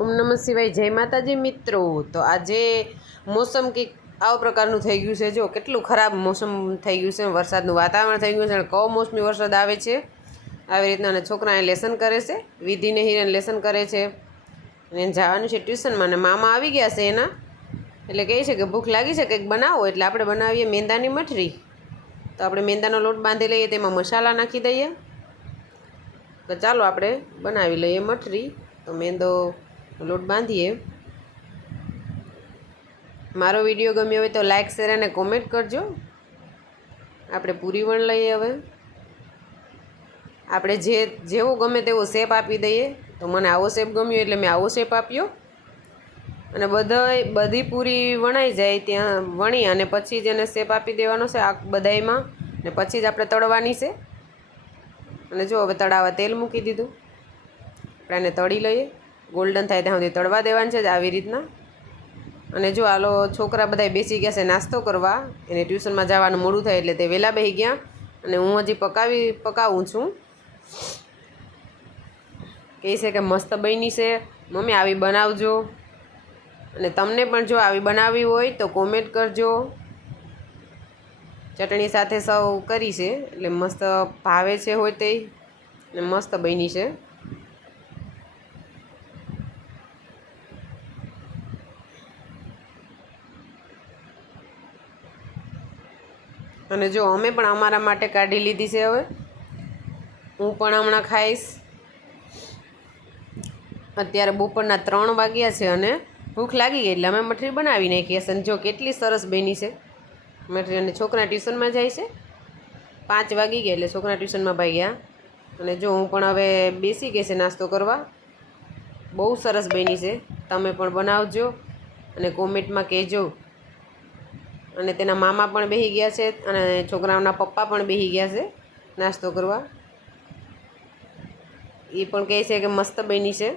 ઓમ નમઃ શિવાય. જય માતાજી મિત્રો. તો આજે મોસમ કંઈક આવા પ્રકારનું થઈ ગયું છે. જો, કેટલું ખરાબ મોસમ થઈ ગયું છે. વરસાદનું વાતાવરણ થઈ ગયું છે અને કમોસમી વરસાદ આવે છે. આવી રીતના અને છોકરાએ લેસન કરે છે. વિધિને હિરેન લેસન કરે છે. અને જવાનું છે ટ્યુશનમાં. અને મામા આવી ગયા છે એના. એટલે કહે છે કે ભૂખ લાગી છે, કંઈક બનાવો. એટલે આપણે બનાવીએ મેંદાની મઠરી. તો આપણે મેંદાનો લોટ બાંધી લઈએ, તેમાં મસાલા નાખી દઈએ. તો ચાલો આપણે બનાવી લઈએ મઠરી. તો મેંદો લોટ બાંધીએ. મારો વીડિયો ગમ્યો હોય તો લાઇક શેર અને કોમેન્ટ કરજો. આપણે પૂરી વણ લઈએ હવે. આપણે જે, જેવો ગમે તેવો શેપ આપી દઈએ. તો મને આવો શેપ ગમ્યો એટલે મેં આવો શેપ આપ્યો. અને બધા બધી પૂરી વણાઈ જાય ત્યાં વણી અને પછી જ એને શેપ આપી દેવાનો છે આ બધાયમાં ને પછી જ આપણે તળવાની છે. અને જો હવે તળાવા તેલ મૂકી દીધું. આપણે એને તળી લઈએ. ગોલ્ડન થાય ત્યાં સુધી તળવા દેવાનું છે આવી રીતના. અને જો આલો છોકરા બધા બેસી ગયા છે નાસ્તો કરવા, એને ટ્યુશનમાં જવાનું મોડું થાય એટલે તે વહેલા બેસી ગયા. અને હું હજી પકાવી, પકાવું છું. કહે છે કે મસ્ત બની છે. મમ્મી, આવી બનાવજો. અને તમને પણ જો આવી બનાવવી હોય તો કોમેન્ટ કરજો. ચટણી સાથે સૌ કરી છે. એટલે મસ્ત ભાવે છે હોય તે. ને મસ્ત બની છે. અને જો અમે પણ અમારા માટે કાઢી લીધી છે હવે. હું પણ હમણાં ખાઈશ. અત્યારે બપોરના ત્રણ વાગ્યા છે અને ભૂખ લાગી ગઈ એટલે અમે મઠરી બનાવી નાખી હશે. અને જો કેટલી સરસ બની છે. મઠરી અને છોકરા ટ્યુશનમાં જાય છે. પાંચ વાગી ગયા એટલે છોકરા ટ્યુશનમાં ભાગ્યા અને જો હું પણ હવે બેસી ગઈ છે નાસ્તો કરવા. બહુ સરસ બની છે. તમે પણ બનાવજો અને કોમેન્ટમાં કહેજો. અને તેના મામા પણ બેસી ગયા છે અને છોકરાઓના પપ્પા પણ બેસી ગયા છે નાસ્તો કરવા. એ પણ કહે છે કે મસ્ત બની છે.